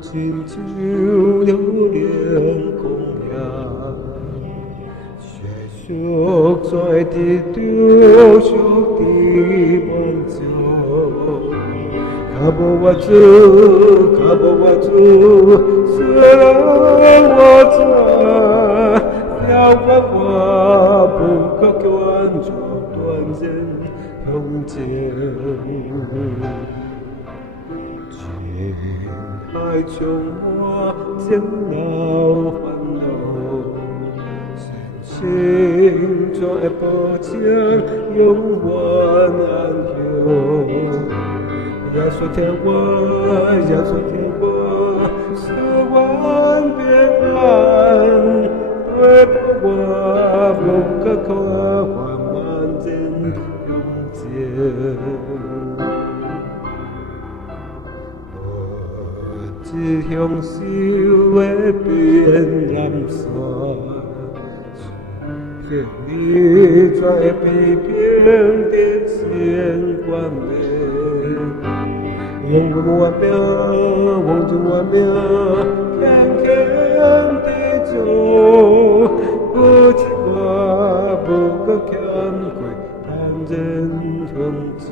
亲像流连公羊，血肉在地丢手的满足，卡不瓦住，卡不瓦住，是让我在飘过我不可关注断人空间。情海中我煎熬烦恼，深情在波江永远安休。要说天我，要说天我，是万变难，对不我不可可换万人永结。一向守的变蓝山，见你在北边的牵挂美，用尽万命，用尽万命，轻轻地走，不知我不可欠过旁人同情。